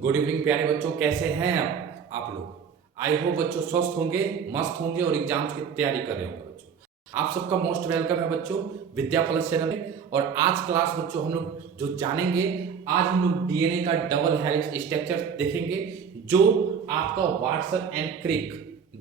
Good evening प्यारे बच्चों, कैसे हैं आप लोग। आई होप बच्चों स्वस्थ होंगे, मस्त होंगे और एग्जाम्स की तैयारी कर रहे होंगे बच्चों। आप सबका मोस्ट वेलकम है बच्चों विद्या प्लस चैनल में। और आज क्लास बच्चों हम लोग जो जानेंगे, आज हम लोग डीएनए का डबल हेलिक्स स्ट्रक्चर देखेंगे, जो आपका वाटसन एंड क्रिक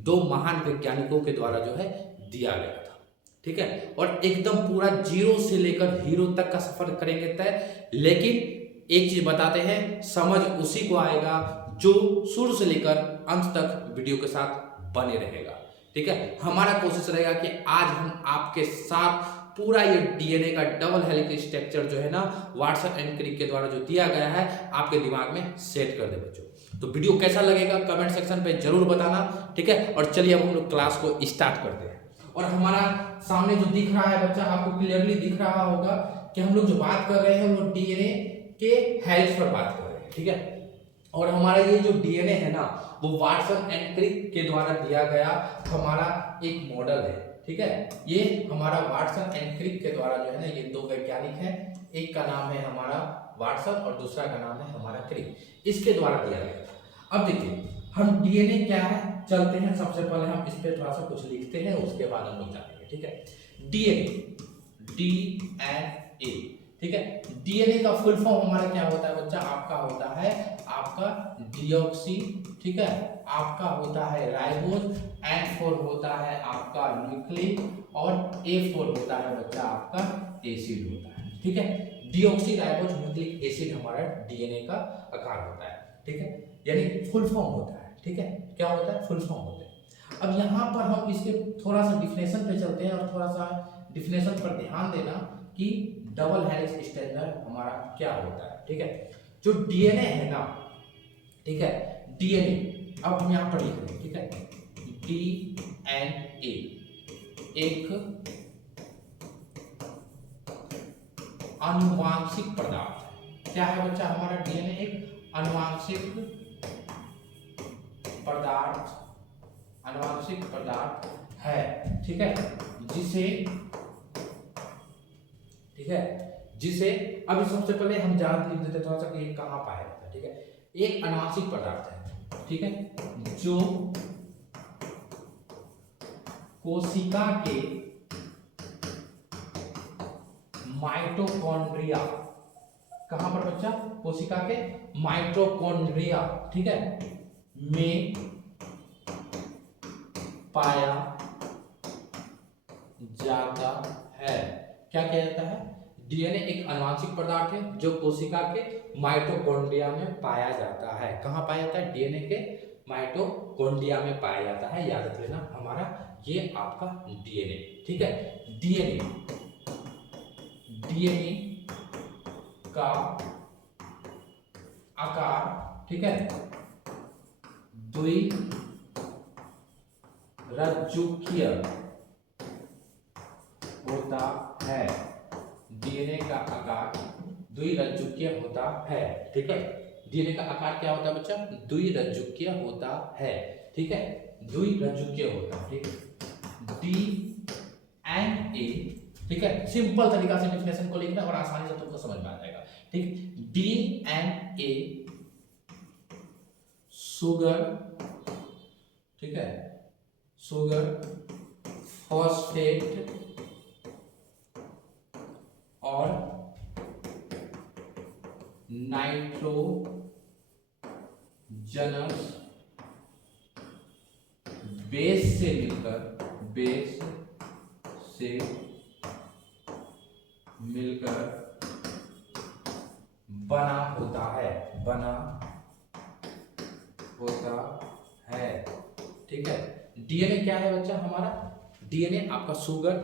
दो महान वैज्ञानिकों के द्वारा जो है दिया गया था। ठीक है, और एकदम पूरा जीरो से लेकर हीरो तक का सफर करेंगे तय। लेकिन एक चीज बताते हैं, समझ उसी को आएगा जो शुरू से लेकर अंत तक वीडियो के साथ बने रहेगा। ठीक है, हमारा कोशिश रहेगा कि आज हम आपके साथ पूरा ये डीएनए का डबल हेलिक्स स्ट्रक्चर जो है ना, वाटसन एंड क्रिक के द्वारा जो दिया गया है, आपके दिमाग में सेट कर दे बच्चों। तो वीडियो कैसा लगेगा कमेंट सेक्शन पे जरूर बताना। ठीक है, और चलिए अब हम लोग क्लास को स्टार्ट करते हैं। और हमारा सामने जो दिख रहा है बच्चा, आपको क्लियरली दिख रहा होगा कि हम लोग जो बात कर रहे हैं वो डीएनए के हेलिक्स पर बात कर रहे हैं। ठीक है, और हमारा ये जो डीएनए है ना, वो वाटसन एंड क्रिक के द्वारा दिया गया हमारा एक मॉडल है। ठीक है, ये हमारा वाटसन एंड क्रिक के द्वारा जो है ना, ये दो वैज्ञानिक हैं, एक का नाम है हमारा वाटसन और दूसरा का नाम है हमारा क्रिक, इसके द्वारा दिया गया था। अब देखिए हम डीएनए क्या है, चलते हैं सबसे पहले हम इस पे थोड़ा सा कुछ लिखते हैं, उसके बाद हम लोग जानेंगे। ठीक है, डीएनए, डीएनए, ठीक है, डीएनए का फुल फॉर्म हमारा क्या होता है बच्चा, आपका होता है आपका डीऑक्सी, ठीक है, आपका होता है राइबोज, N4 होता है आपका न्यूक्लिक और A4 होता है बच्चा आपका एसिड होता है। ठीक है, डीऑक्सी राइबोज न्यूक्लिक एसिड हमारा डीएनए का आकार होता है। ठीक है, यानी फुल फॉर्म होता है। ठीक है, क्या होता है, फुल फॉर्म होता है। अब यहाँ पर हम इसके थोड़ा सा डिफिनेशन पे चलते हैं और थोड़ा सा डिफिनेशन पर ध्यान देना कि डबल हेलिक्स स्ट्रक्चर हमारा क्या होता है। ठीक है, जो डीएनए है ना, ठीक है, डीएनए अब हम यहां पर लिख रहे हैं। ठीक है, डीएनए एक आनुवांशिक पदार्थ है। क्या है बच्चा हमारा डीएनए, एक आनुवांशिक पदार्थ, आनुवांशिक पदार्थ है। ठीक है, जिसे, ठीक है, जिसे अभी सबसे पहले हम जान लिख देते थोड़ा सा कि कहां पाया जाता है। ठीक है, एक आनुवांशिक पदार्थ है, ठीक है, जो कोशिका के माइटोकॉन्ड्रिया, कहां पर बच्चा, कोशिका के माइटोकॉन्ड्रिया, ठीक है, में पाया जाता है। क्या किया जाता है, डीएनए एक आनुवांशिक पदार्थ है जो कोशिका के माइटोकॉन्ड्रिया में पाया जाता है। कहां पाया जाता है, डीएनए के माइटोकॉन्ड्रिया में पाया जाता है। याद रख लेना हमारा ये आपका डीएनए। ठीक है, डीएनए, डीएनए का आकार, ठीक है, द्विरज्जुकीय होता है। डीएनए का आकार द्विरज्जुकीय होता है। ठीक है, डीएनए का आकार क्या होता है बच्चा, द्विरज्जुकीय होता है। ठीक है, द्विरज्जुकीय होता है। ठीक है, डीएनए, ठीक है, सिंपल तरीका से डिफिनेशन को लिखना और आसानी से तुमको समझ में आ जाएगा। ठीक, डीएनए शुगर, ठीक है, शुगर फॉस्फेट और नाइट्रोजनस बेस से मिलकर, बेस से मिलकर बना होता है, बना होता है। ठीक है, डीएनए क्या है बच्चा हमारा, डीएनए आपका शुगर,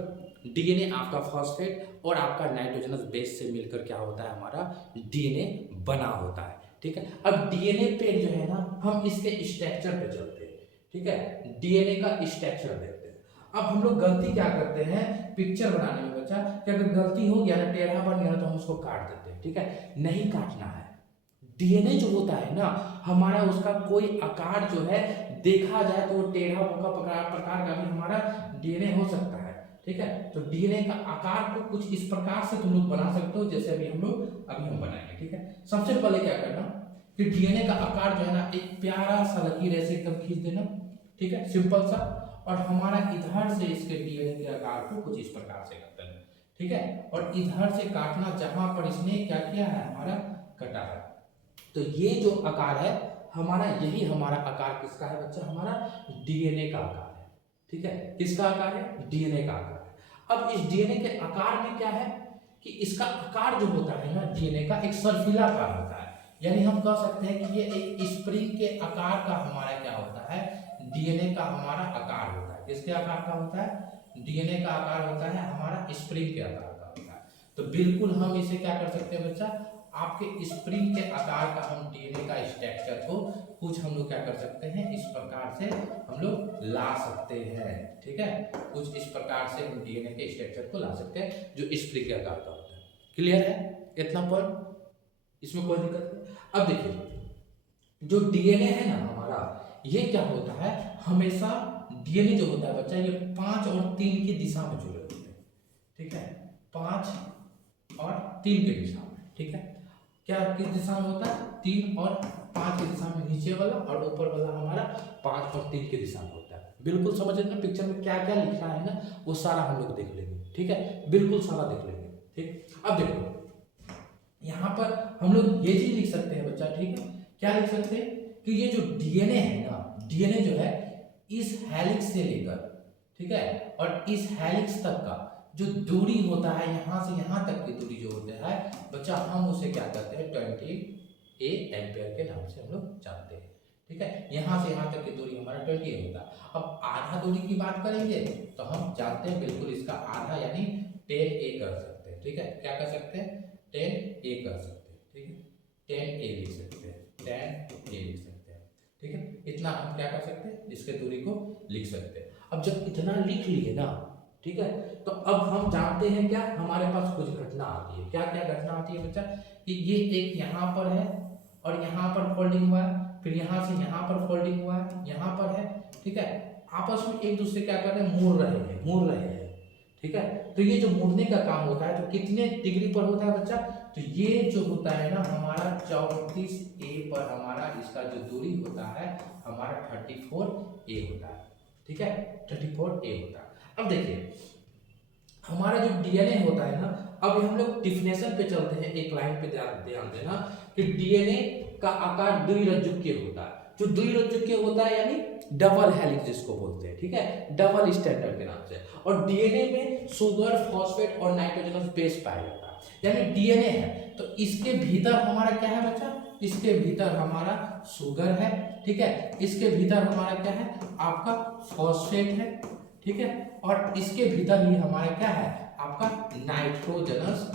डीएनए आपका फॉस्फेट और आपका नाइट्रोजनस बेस से मिलकर क्या होता है, हमारा डीएनए बना होता है। ठीक है, अब डीएनए पे जो है ना, हम इसके स्ट्रक्चर पे चलते हैं। ठीक है, डीएनए का स्ट्रक्चर देखते हैं। अब हम लोग गलती क्या करते हैं पिक्चर बनाने में बच्चा, कि अगर गलती हो गया ना, टेढ़ा बन गया तो हम उसको काट देते हैं। ठीक है, नहीं काटना है। डीएनए जो होता है ना हमारा, उसका कोई आकार जो है देखा जाए तो टेढ़ा बोका प्रकार का भी हमारा डीएनए हो सकता है। ठीक है, तो डीएनए का आकार को कुछ इस प्रकार से तुम लोग बना सकते हो, जैसे अभी हम बनाएंगे। ठीक है, सबसे पहले क्या करना, कि डीएनए का आकार जो है ना एक प्यारा सा लकीर ऐसे एकदम खींच देना, ठीक है, सिंपल सा, और हमारा इधर से इसके डीएनए के आकार को कुछ इस प्रकार से करते हैं, ठीक है, और इधर से काटना जहां पर इसने क्या किया है हमारा कटा है। तो ये जो आकार है हमारा, यही हमारा आकार किसका है बच्चा, हमारा डीएनए का आकार है, ठीक है, किसका आकार है, डीएनए का आकार है। अब इस डीएनए के आकार में क्या है कि इसका आकार जो होता है ना डीएनए का एक सर्फिला आकार होता है, यानी हम कह सकते हैं कि ये एक स्प्रिंग के आकार का हमारा क्या होता है, डीएनए का हमारा आकार होता है। किसके आकार का होता है, डीएनए का आकार होता है हमारा स्प्रिंग के आकार का होता है। तो बिल्कुल हम इसे क्या कर सकते हैं बच्चा, आपके स्प्रिंग के आकार का हम डीएनए का स्ट्रक्चर को कुछ हम लोग क्या कर सकते हैं, इस प्रकार से हम लोग ला सकते हैं, ठीक है, कुछ इस प्रकार से हम डीएनए के स्ट्रक्चर को ला सकते हैं जो स्प्रिंग के आकार का होता है। क्लियर है इतना पॉइंट, इसमें कोई दिक्कत नहीं। अब देखिए जो डीएनए है ना हमारा, ये क्या होता है, हमेशा डीएनए जो होता है बच्चा ये 5 और 3 की दिशा में जुड़े होते हैं, ठीक है, 5 और 3 की दिशा में, ठीक है, क्या किस दिशा में होता है, 3 और 5 की दिशा में नीचे वाला, और ऊपर वाला हमारा 5 और 3 की दिशा में होता है। बिल्कुल समझ लेना पिक्चर में क्या क्या लिखा है ना, वो सारा हम लोग देख लेंगे, ठीक है, बिल्कुल सारा देख लेंगे, ठीक। अब देखो यहाँ पर हम लोग ये चीज लिख सकते हैं बच्चा, ठीक है, क्या लिख सकते हैं कि ये जो डीएनए है ना, डीएनए जो है इस हेलिक्स से लेकर, ठीक है, और इस हेलिक्स तक का जो दूरी होता है, यहाँ से यहाँ तक की दूरी जो होता है बच्चा, हम उसे क्या कहते हैं, 20 एम्पियर के नाम से हम लोग जानते हैं, ठीक है, यहाँ से यहाँ तक की दूरी हमारा 20 होता है। अब आधा दूरी की बात करेंगे तो हम जानते हैं बिल्कुल इसका आधा यानी 10A कर सकते हैं, ठीक है, क्या कर सकते हैं, 10A कर सकते हैं, ठीक है, 10A लिख सकते हैं, 10A लिख सकते हैं, ठीक है, इतना हम क्या कर सकते हैं, इसके दूरी को लिख सकते हैं। अब जब इतना लिख लिए ना, ठीक है, तो अब हम जानते हैं क्या, हमारे पास कुछ घटना आती है। क्या क्या घटना आती है बच्चा, कि ये एक यहाँ पर है और यहाँ पर फोल्डिंग हुआ है, फिर यहाँ से यहाँ पर फोल्डिंग हुआ है, यहाँ पर है, ठीक है, आपस में एक दूसरे क्या कर रहे हैं, मुड़ रहे हैं, ठीक है। तो ये जो मुड़ने का काम होता है तो कितने डिग्री पर होता है बच्चा, तो ये जो होता है ना हमारा 34A पर हमारा इसका जो दूरी होता है हमारा 34A होता है, ठीक है, 34A होता है। अब देखिए हमारा जो डीएनए होता है ना, अब हम लोग डिफिनेशन पे चलते हैं, एक लाइन पे ध्यान देना कि डीएनए का आकार द्विरज्जुकीय होता है। जो द्विरज्जुकीय होता है यानी डबल हेलिक्स जिसको बोलते हैं, ठीक है, डबल स्टैंडर्ड के नाम से। और डीएनए में शुगर, फॉस्फेट और नाइट्रोजनस बेस पाया जाता है, यानी डीएनए है तो इसके भीतर हमारा क्या है बच्चा, इसके भीतर हमारा शुगर है, ठीक है, इसके भीतर हमारा क्या है, आपका फॉस्फेट है, ठीक है, और इसके भीतर ही हमारा क्या है, आपका नाइट्रोजनस,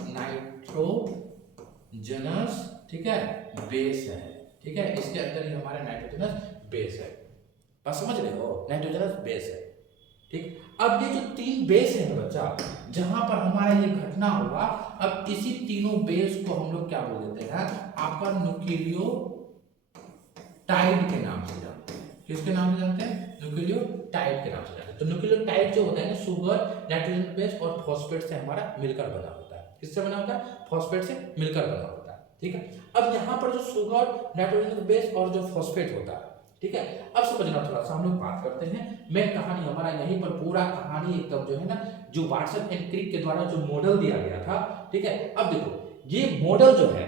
ठीक है, बेस है, ठीक है, इसके अंदर ही हमारा नाइट्रोजनस बेस है, बस समझ रहे हो, नाइट्रोजनस बेस है, ठीक। अब ये जो 3 बेस है ना बच्चा, जहां पर हमारा ये घटना हुआ, अब इसी तीनों बेस को हम लोग क्या बोल देते हैं, आपका न्यूक्लियोटाइड के नाम से जानते हैं। किसके नाम से जानते हैं, न्यूक्लियोटाइड के नाम से जानते हैं। तो न्यूक्लियोटाइड जो होता है ना, शुगर, नाइट्रोजन बेस और फॉस्फेट से हमारा मिलकर बना होता है। किससे बना होता है, फॉस्फेट से मिलकर बना होता है, ठीक है। अब यहाँ पर जो शुगर, नाइट्रोजन बेस और जो फॉस्फेट होता है, ठीक है, अब समझना थोड़ा सा हम लोग बात करते हैं मेन कहानी हमारा यहीं पर, पूरा कहानी एकदम जो है ना, जो वाटसन एंड क्रिक के द्वारा जो मॉडल दिया गया था, ठीक है। अब देखो ये मॉडल जो है,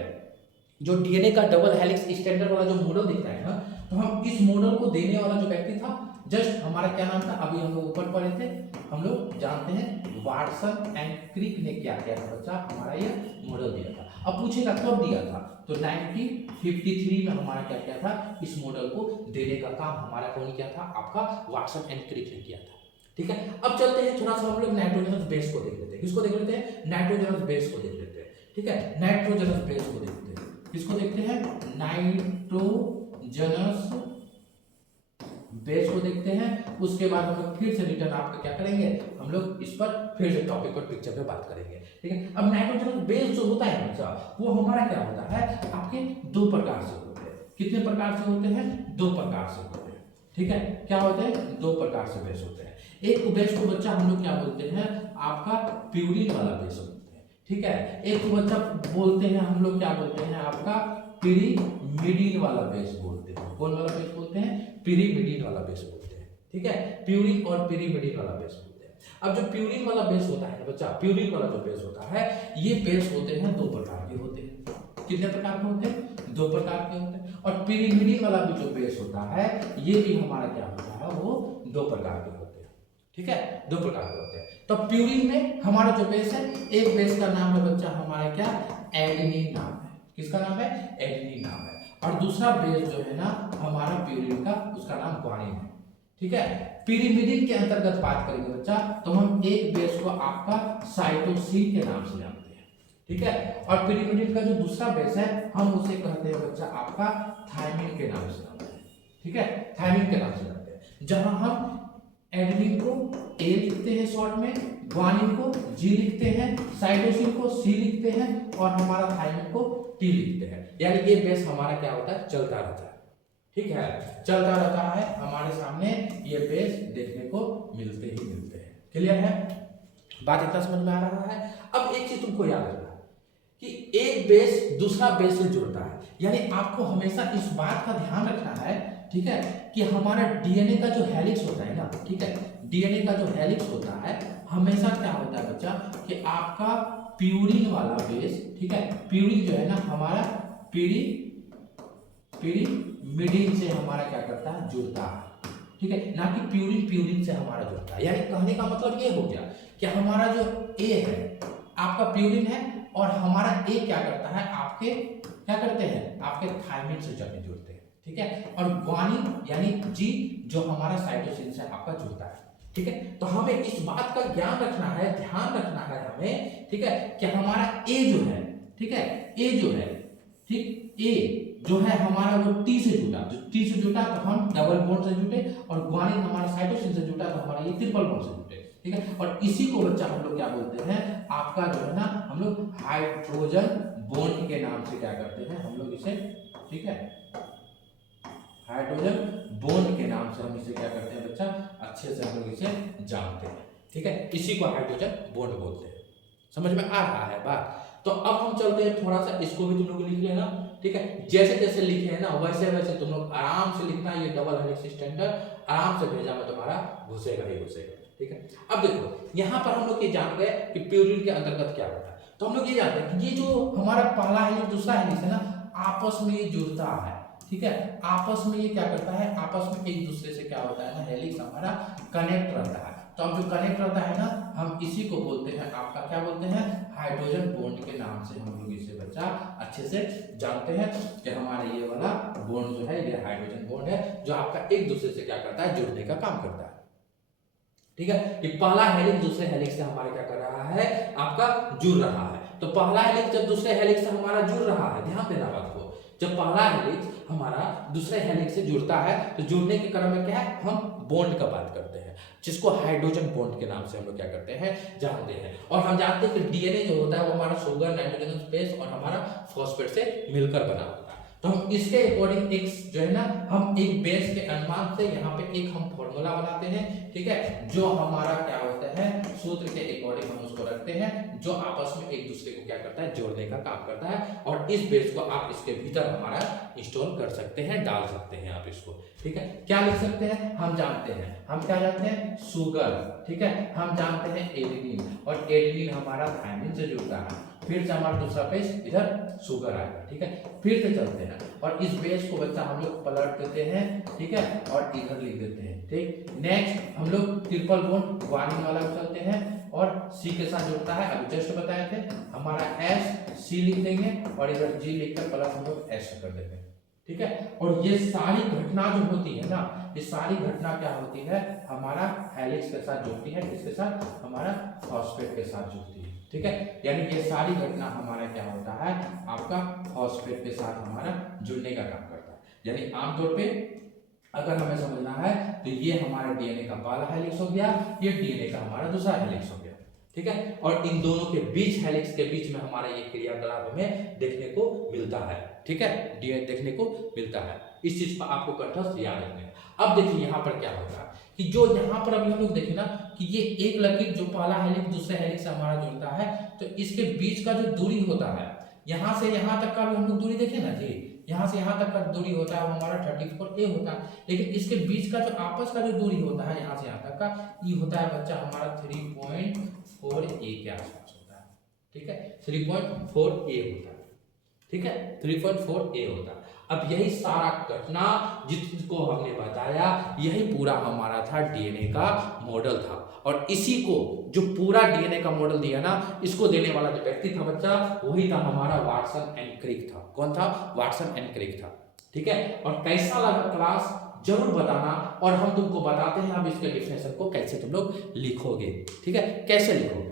जो डीएनए का डबल हेलिक्स स्टैंडर्ड वाला जो मॉडल दिख रहा है ना, तो हम इस मॉडल को देने वाला जो व्यक्ति था, जस्ट हमारा क्या नाम था, अभी हम लोग ऊपर पढ़े थे, हम लोग जानते हैं वाटसन एंड क्रिक ने क्या किया था बच्चा, हमारा ये मॉडल दिया था। अब पूछेगा कब दिया था, तो 1953 में हमारा क्या किया था, इस मॉडल को देने का काम हमारा कौन किया था, आपका वाटसन एंड क्रिक ने किया था, ठीक है। अब चलते हैं थोड़ा सा हम लोग नाइट्रोजनस बेस को देख लेते हैं। किसको देख लेते हैं, नाइट्रोजनस बेस को देख लेते हैं, ठीक है, नाइट्रोजनस बेस को देखते हैं। किसको देखते हैं, नाइट्रोजनस बेस को देखते हैं। उसके बाद हम लोग फिर से रिटर्न आपका क्या करेंगे, हम लोग इस पर फिर से टॉपिक पर पिक्चर पे बात करेंगे, ठीक है। अब नाइट्रोजनस बेस जो होता है बच्चा, वो हमारा क्या होता है, आपके 2 प्रकार से होते हैं। कितने प्रकार से होते हैं, 2 प्रकार से होते हैं, ठीक है। क्या होते हैं, 2 प्रकार से बेस होते हैं। एक बेस को बच्चा हम लोग क्या बोलते हैं, आपका प्यूरिन वाला बेस होते हैं, ठीक है। एक बच्चा बोलते हैं हम लोग क्या बोलते हैं, आपका पिरिमिडीन वाला बेस बोलते हैं। कौन वाला बेस बोलते हैं? पिरिमिडीन वाला बेस बोलते हैं। ठीक है, प्यूरिन और पिरिमिडीन वाला बेस बोलते हैं। अब जो प्यूरिन वाला बेस होता है बच्चा, प्यूरिन वाला जो बेस होता है, ये बेस होते हैं दो प्रकार के होते हैं। कितने प्रकार के होते हैं? दो प्रकार के होते हैं। और पिरिमिडीन वाला भी जो बेस होता है, ये भी हमारा क्या होता है, वो दो प्रकार के होते हैं। ठीक है, दो प्रकार के होते हैं। तो प्यूरिन में हमारा जो बेस है, एक बेस का नाम है बच्चा हमारा क्या, एडेनिन नाम है। किसका नाम है? एडेनिन नाम है। और दूसरा बेस जो है ना हमारा प्यूरिन का, उसका नाम ग्वानिन है। ठीक है, पिरिमिडीन के अंतर्गत बात करेंगे बच्चा, तो हम एक बेस को आपका साइटोसिन के नाम से जानते हैं। ठीक है, और पिरिमिडीन का जो दूसरा बेस है, हम उसे कहते हैं बच्चा आपका थायमिन के नाम से जानते हैं। ठीक है, थायमिन के नाम से जानते हैं। जहां हम एडेनिन को ए लिखते हैं शॉर्ट में, ग्वानिन को जी लिखते हैं, साइटोसिन को सी लिखते हैं, और हमारा थायमिन को टी लिखते हैं। यानी ये बेस हमारा क्या होता है, चलता रहता है। ठीक है, चलता रहता है, हमारे सामने ये बेस देखने को मिलते ही मिलते हैं। क्लियर है? बात इतना समझ में आ रहा है? अब एक चीज तुमको याद रखना कि एक बेस दूसरा बेस से जुड़ता है, यानी आपको हमेशा इस बात का ध्यान रखना है, ठीक है, कि हमारा डीएनए का जो हेलिक्स होता है ना, ठीक है, डीएनए का जो हेलिक्स होता है, हमेशा क्या होता है बच्चा, कि आपका प्यूरिन वाला बेस, ठीक है, प्यूरिन जो है ना हमारा पिरिमिडीन से हमारा क्या करता है, जुड़ता है। ठीक है, ना कि प्यूरिन से हमारा जुड़ता है। यानी कहने का मतलब ये हो गया कि हमारा जो ए है आपका प्यूरिन है, और हमारा ए क्या करता है, आपके क्या करते हैं, आपके थायमिन से जुड़ते हैं। ठीक है, और ग्वानिन यानी जी जो हमारा साइटोसिन से आपका जुड़ता है। ठीक है, तो हमें इस बात का ज्ञान रखना है, ध्यान रखना है हमें, ठीक है, कि हमारा ए जो है, ठीक है, ए जो है, ठीक, ए जो है हमारा वो टी से जुड़ा, जो टी से जुटा तो हम डबल बॉन्ड से जुटे, और ग्वानिन हमारा साइटोसिन से जुटा तो हमारा ये ट्रिपल बॉन्ड से जुटे। ठीक है, और इसी को बच्चा हम लोग क्या बोलते हैं, आपका जो है ना हम लोग हाइड्रोजन बॉन्ड के नाम से क्या करते हैं, हम लोग इसे, ठीक है, हाइड्रोजन बॉन्ड के नाम से हम इसे क्या करते हैं बच्चा, अच्छे से हम लोग इसे जानते हैं। ठीक है, इसी को हाइड्रोजन बॉन्ड बोलते हैं। समझ में आ रहा है बात? तो अब हम चलते हैं थोड़ा सा, इसको भी तुम लोग लिख लेना। ठीक है, जैसे जैसे लिखे हैं ना वैसे वैसे तुम लोग आराम से लिखना। ये डबल हेलिक्स स्टैंडर्ड आराम से भेजा में तुम्हारा घुसेगा ही घुसेगा। ठीक है, अब देखो यहाँ पर हम लोग ये जान गए कि प्यूरिन के अंतर्गत क्या होता है। तो हम लोग ये जानते हैं कि ये जो हमारा पहला हेलिक्स दूसरा हेलिक्स है ना, आपस में ये जुड़ता है। ठीक है, आपस में ये क्या करता है, आपस में एक दूसरे से क्या होता है ना, हेलिक्स हमारा कनेक्ट रहता है। तो अब जो कनेक्ट रहता है ना, हम इसी को बोलते हैं, आपका क्या बोलते हैं, हाइड्रोजन बॉन्ड के नाम से हम लोग इसे बच्चा अच्छे से जानते हैं कि हमारा ये वाला बॉन्ड जो है ये हाइड्रोजन बॉन्ड है, जो आपका एक दूसरे से क्या करता है, जुड़ने का काम करता है। ठीक है, कि पहला हेलिक्स दूसरे हेलिक्स से हमारा क्या कर रहा है, आपका जुड़ रहा है। तो पहला हेलिक्स जब दूसरे हेलिक्स से हमारा जुड़ रहा है, ध्यान देना बात को, जब पहला हेलिक्स हमारा दूसरे हेलिक्स से जुड़ता है तो जुड़ने के क्रम में क्या है, हम बॉन्ड का बात करते हैं, जिसको हाइड्रोजन बॉन्ड के नाम से हम लोग क्या करते हैं, जानते हैं। और हम जानते हैं कि डीएनए जो होता है वो हमारा शुगर, नाइट्रोजन बेस और हमारा फॉस्फेट से मिलकर बना होता है। तो हम इसके अकॉर्डिंग एक जो है ना, हम एक बेस के अनुमान से यहाँ पे एक हम फॉर्मूला बनाते हैं। ठीक है, जो हमारा क्या होता है, सूत्र के अकॉर्डिंग हम उसको रखते हैं, जो आपस में एक दूसरे को क्या करता है, जोड़ने का काम करता है। और इस बेस को आप इसके भीतर हमारा इंस्टॉल कर सकते हैं, डाल सकते हैं आप इसको। ठीक है, क्या लिख सकते हैं, हम जानते हैं, हम क्या जानते हैं, शुगर। ठीक है, हम जानते हैं एडेनिन, और एडेनिन हमारा थायमिन से जुड़ता है। फिर से हमारा दूसरा बेस इधर शुगर आएगा। ठीक है, फिर से चलते हैं, और इस बेस को बच्चा हम लोग पलट देते हैं। ठीक है, और इधर लिख देते हैं। ठीक, नेक्स्ट हम लोग ट्रिपल बॉन्ड ग्वानिन वाला चलते हैं, और सी के साथ जुड़ता है, अभी जस्ट बताए थे, हमारा एस सी लिख देंगे, और इधर जी लिखकर प्लस हम लोग एस कर देते हैं। ठीक है, और ये सारी घटना जो होती है ना, ये सारी घटना क्या होती है, हमारा हेलिक्स के साथ जुड़ती है, किसके साथ, हमारा फॉस्फेट के साथ जुड़ती है। ठीक है, यानी ये सारी घटना हमारा क्या होता है, आपका फॉस्फेट के साथ हमारा जुड़ने का काम करता है। यानी आमतौर पे अगर हमें समझना है तो ये हमारा डीएनए का पहला हेलिक्स हो गया, ये डीएनए का हमारा दूसरा हेलिक्स हो गया। ठीक है, और इन दोनों के बीच, हेलिक्स के बीच में हमारा ये क्रियाकलाप हमें देखने को मिलता है। ठीक है, डीएनए देखने को मिलता है। इस चीज पर आपको कंठस्थ याद रखना है। अब देखिए यहाँ पर क्या होता है कि जो यहाँ पर अभी हम लोग देखें ना कि ये एक लकीर जो पहला हेलिक्स दूसरे हेलिक्स से हमारा जुड़ता है, तो इसके बीच का जो दूरी होता है, यहाँ से यहाँ तक का भी हम लोग दूरी देखें ना जी, यहाँ से यहाँ तक का दूरी होता है वो हमारा 34a होता है, लेकिन इसके बीच का जो आपस का जो दूरी होता है यहाँ से यहाँ तक का, ये होता है बच्चा हमारा 3.4a के आसपास होता है। ठीक है, 3.4a होता है। ठीक है, 3.4a होता है। अब यही सारा घटना जिसको हमने बताया, यही पूरा हमारा था डीएनए का मॉडल था। और इसी को जो पूरा डीएनए का मॉडल दिया ना, इसको देने वाला जो व्यक्ति था बच्चा, वही था हमारा वाटसन एंड क्रिक था। कौन था? वाटसन एंड क्रिक था। ठीक है, और कैसा लगा क्लास जरूर बताना, और हम तुमको बताते हैं अब इसके डिफिनेशन को कैसे तुम लोग लिखोगे। ठीक है, कैसे लिखोगे,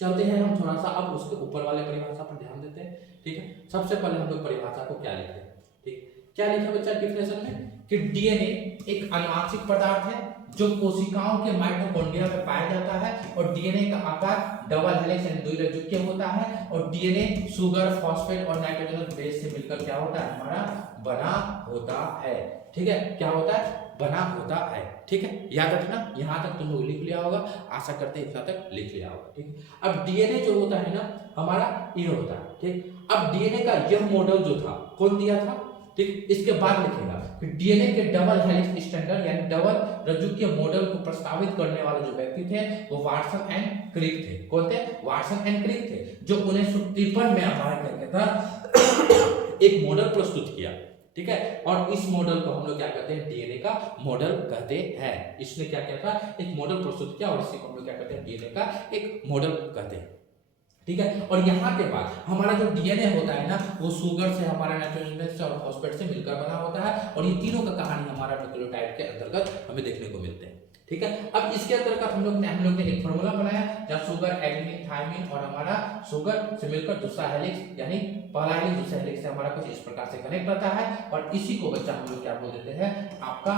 चलते हैं हम थोड़ा सा अब उसके ऊपर वाले परिभाषा पर ध्यान देते हैं। ठीक है, सबसे पहले हम लोग परिभाषा को क्या लिखते हैं। ठीक, क्या लिखा बच्चा डिफिनेशन में कि डीएनए एक आनुवांशिक पदार्थ है जो कोशिकाओं के माइटोकॉन्ड्रिया में पाया जाता है, और डीएनए का आकार डबल हेलिक्स यानी द्विरज्जुकीय होता है, और डीएनए शुगर, फॉस्फेट और नाइट्रोजनस बेस से मिलकर क्या होता है हमारा बना होता है। ठीक है, क्या होता है? बना होता है। ठीक है, याद रखना, यहां तक तुम लोग लिख लिया होगा, आशा करते हैं इतना तक लिख लिया होगा। ठीक है, अब डीएनए जो होता है ना हमारा ये होता है। ठीक, अब डीएनए का यह मॉडल जो था कौन दिया था? ठीक, इसके बाद लिखेगा कि डीएनए के डबल हेलिक्स स्टैंडर्ड यानी डबल रज्जुकीय मॉडल को प्रस्तावित करने वाले जो व्यक्ति थे वो वाटसन एंड क्रिक थे। कौन थे? वाटसन एंड क्रिक थे, जो 1953 में हमारा क्या था एक मॉडल प्रस्तुत किया। ठीक है, और इस मॉडल को हम लोग क्या कहते हैं? डीएनए का मॉडल कहते हैं। इसने क्या किया था? एक मॉडल प्रस्तुत किया, और इसी को हम लोग क्या कहते हैं? डीएनए का एक मॉडल कहते हैं। ठीक है, और यहाँ के बाद हमारा जो डीएनए होता है ना, वो शुगर से, हमारा नाइट्रोजन बेस से और फॉस्फेट से मिलकर बना होता है, और ये तीनों का कहानी हमारा न्यूक्लियोटाइड के अंतर्गत हमें देखने को मिलते हैं। ठीक है, अब इसके अंतर्गत हम लोग ने एक फार्मूला बनाया जहाँ शुगर, एडेनिन, थायमिन और हमारा शुगर से मिलकर दूसरा हेलिक्स यानी पहला हेलिक्स दूसरा हेलिक्स से हमारा कुछ इस प्रकार से कनेक्ट रहता है, और इसी को बच्चा हम लोग क्या बोल देते हैं? आपका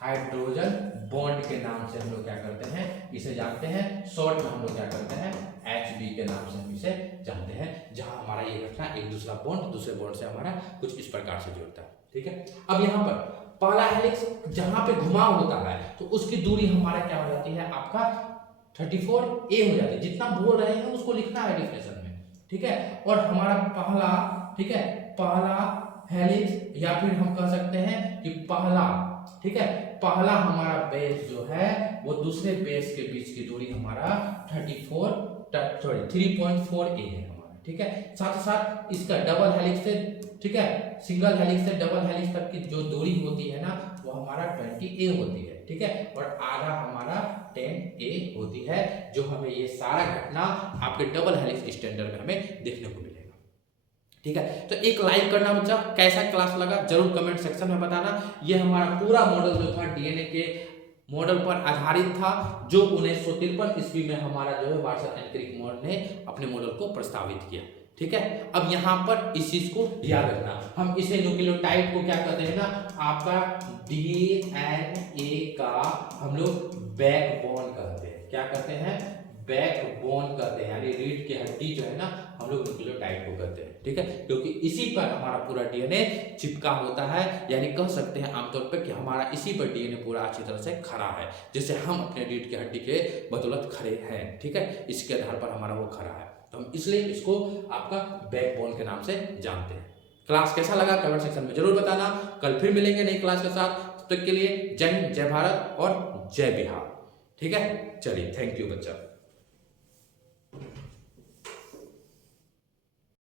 हाइड्रोजन बॉन्ड के नाम से हम लोग क्या करते हैं? इसे जानते हैं। शॉर्ट में हम लोग क्या करते हैं? HB के नाम से हम इसे जानते हैं, जहां हमारा ये घटना एक दूसरा बॉन्ड दूसरे बॉन्ड से हमारा कुछ इस प्रकार से जुड़ता है। ठीक है, अब यहाँ पर पहला हेलिक्स जहां पे घुमाव होता है तो उसकी दूरी हमारा क्या हो जाती है? आपका 34a हो जाती है। जितना बोल रहे हैं उसको लिखना है डिफिनेशन में। ठीक है, और हमारा पहला, ठीक है, पहला हेलिक्स या फिर हम कह सकते हैं कि पहला, ठीक है, पहला हमारा बेस जो है वो दूसरे बेस के बीच की दूरी हमारा 3.4a है हमारा। ठीक है, साथ ही साथ इसका डबल हेलिक्स से, ठीक है, सिंगल हेलिक्स से डबल हेलिक्स तक की जो दूरी होती है ना वो हमारा 20a होती है। ठीक है, और आधा हमारा 10a होती है, जो हमें ये सारा घटना आपके डबल हेलिक्स स्टैंडर्ड में हमें देखने को मिलेगा। ठीक है, तो एक लाइक करना बच्चा, कैसा क्लास लगा जरूर कमेंट सेक्शन में बताना। ये हमारा पूरा मॉडल जो था डीएनए के मॉडल पर आधारित था, जो 1953 ईस्वी में हमारा जो है वाटसन एंड क्रिक ने अपने मॉडल को प्रस्तावित किया। ठीक है, अब यहाँ पर इस चीज को याद रखना, हम इसे न्यूक्लियोटाइड को क्या कहते हैं ना, आपका डीएनए का हम लोग बैकबोन कहते हैं। क्या कहते हैं? बैकबोन कहते हैं, यानी रीढ़ की हड्डी जो है ना हम लोग न्यूक्लियोटाइड को कहते हैं। ठीक है, क्योंकि इसी पर हमारा पूरा डीएनए चिपका होता है, यानी कह सकते हैं आमतौर पर कि हमारा इसी पर डीएनए पूरा अच्छी तरह से खड़ा है, जैसे हम अपने रीढ़ की हड्डी के बदौलत खड़े हैं। ठीक है, इसके आधार पर हमारा वो खड़ा है, तो हम इसलिए इसको आपका बैकबोन के नाम से जानते हैं। क्लास कैसा लगा कमेंट सेक्शन में जरूर बताना। कल फिर मिलेंगे नई क्लास के साथ, तब तक के लिए जय हिंद, जय भारत और जय बिहार। ठीक है, चलिए, थैंक यू बच्चा।